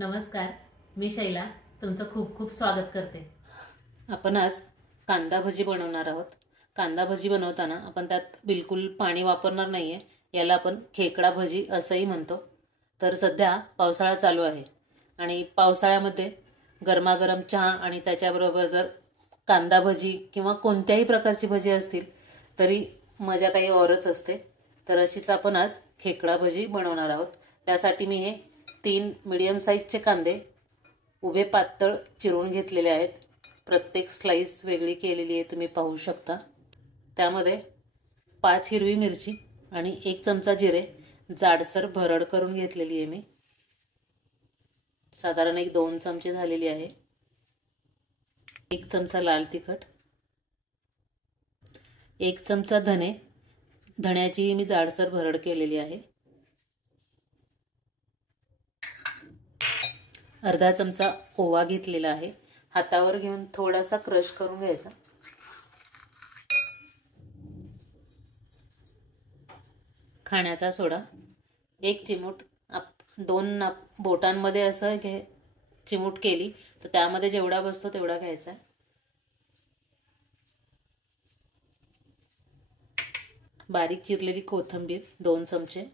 नमस्कार, मी शैला तुमचं खूप खूप स्वागत करते। आपण आज कांदा भजी बनवणार आहोत। कांदा भजी बनवताना आपण त्यात बिलकुल पाणी वापरणार नाहीये। याला आपण खेकडा भजी असंही म्हणतो। तर सध्या पावसाळा चालू आहे आणि पावसाळ्यामध्ये गरमागरम चहा आणि त्याच्याबरोबर जर कांदा भजी किंवा कोणत्याही प्रकारची भजी असतील तरी मजा काही औरच असते। तर अशीच आपण आज खेकडा भजी बनवणार आहोत। त्यासाठी मी हे 3 मीडियम साइजचे कांदे उभे पातळ चिरून घेतलेले आहेत। प्रत्येक स्लाइस वेगळी केलेली आहे, तुम्ही पाहू शकता। त्यामध्ये 5 हिरवी मिरची आणि 1 चमचा जिरे जाडसर भरड करून घेतलेली आहे मी। साधारण 1-2 चमचे झालेली आहे। 1 चमचा लाल तिखट, 1 चमचा धने, धण्याची मी जाडसर भरड केलेली आहे। अर्धा चमचा ओवा घेतलेला आहे, हातावर घेऊन थोडासा क्रश करून घ्यायचा। खाण्याचा सोडा 1 चिमूट, 2 बोटांमध्ये असं चिमूट केली तर त्यामध्ये जेवढा बसतो तेवढा घ्यायचा। बारीक चिरलेली कोथिंबीर 2 चमचे,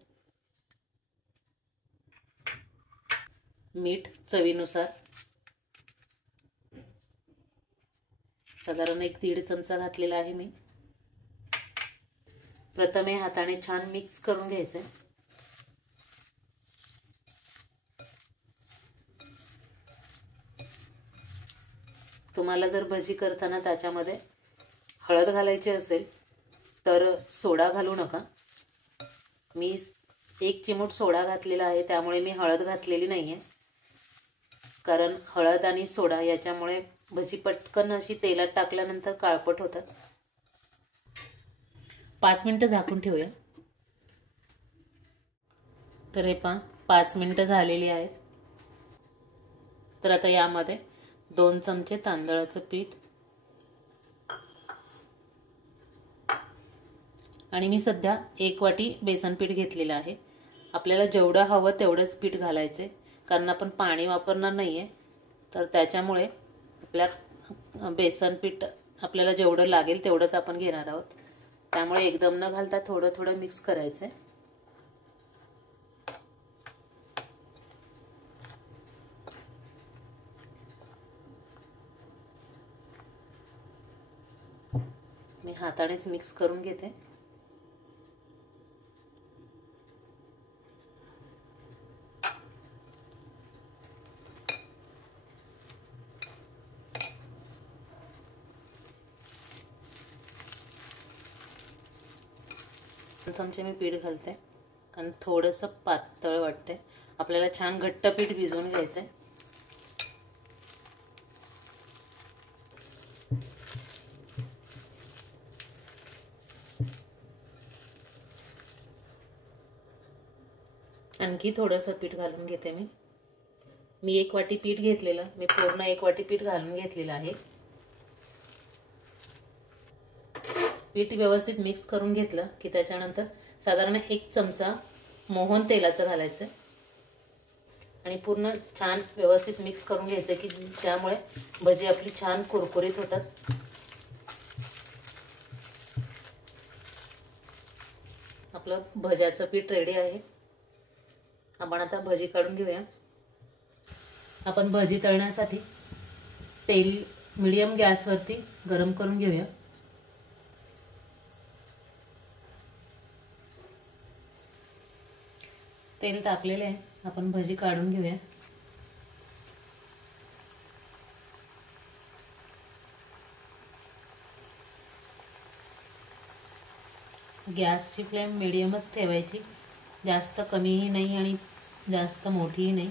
मीठ चवीनुसार साधारण 1-1.5 चमचा घातलेला आहे मी। प्रथम हे हाताने छान मिक्स करून घ्यायचे। तुम्हाला जर भजी करताना त्याच्यामध्ये हळद घालायची असेल तर सोडा घालू नका। मी 1 चिमूट सोडा घातलेला आहे, त्यामुळे मी हळद घातलेली नाहीये। कारण हळद आणि सोडा याच्यामुळे भजी पटकन अशी तेलात टाकल्यानंतर काळपट होतात। 5 मिनिटं झाकून ठेवूया। तर हे पहा 5 मिनिटं झालेली आहेत। तर आता यामध्ये 2 चमचे तांदळाचं पीठ आणि मी सध्या 1 वाटी बेसन पीठ घेतलेलं आहे। आपल्याला जेवढं हवं तेवढंच पीठ घालायचे, कारण आपण पाणी वापरणार नाहीये। तर त्याच्यामुळे आपल्या बेसन पीठ आपल्याला जेवढं लागेल तेवढंच आपण घेणार आहोत। त्यामुळे एकदम न घालता थोडं थोडं मिक्स करायचंय। मी हातानेच मिक्स करून घेते। चमचे मी पीठ घालते, कारण थोडंसं पातळ वाटते। आपल्याला छान घट्ट पीठ भिजवून घ्यायचंय। आणखी थोडंसं पीठ घालून घेते मी 1 वाटी पीठ घेतलेलं, मी पूर्ण 1 वाटी पीठ घालून घेतलेलं आहे। पीठ व्यवस्थित मिक्स करून घेतलं की त्याच्यानंतर साधारण 1 चमचा मोहन तेलाचं घालायचं आणि पूर्ण छान व्यवस्थित मिक्स करून घ्यायचं की त्यामुळे भजी आपली छान कुरकुरीत होतात। आपलं भज्याचं पीठ रेडी आहे। आपण आता भजी काढून घेऊया। आपण भजी तळण्यासाठी तेल मीडियम गॅसवरती गरम करून घेऊया। तेल तापलेले आहे, आपण भजी काढून घेऊया। गॅसची फ्लेम मीडियमच ठेवायची, जास्त कमीही नाही आणि जास्त मोठीही नाही।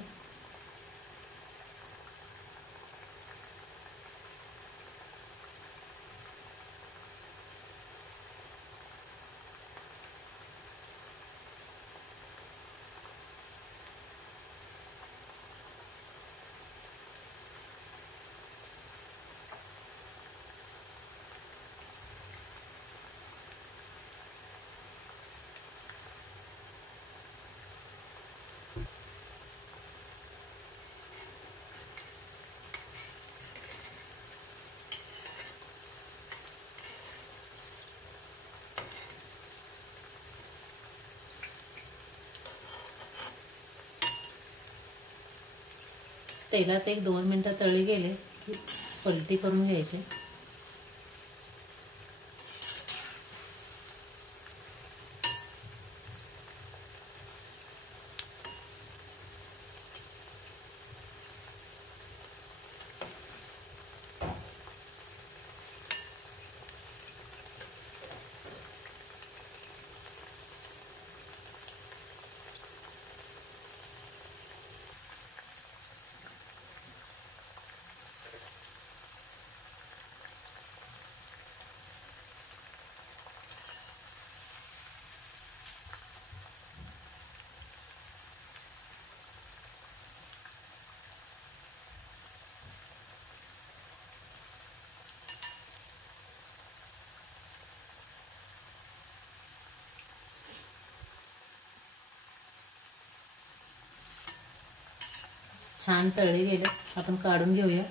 तेलात 1-2 मिनटं तळले गेले की पलटी करून घ्यायचे. छान तळले गेले, आपण काढून घेऊया.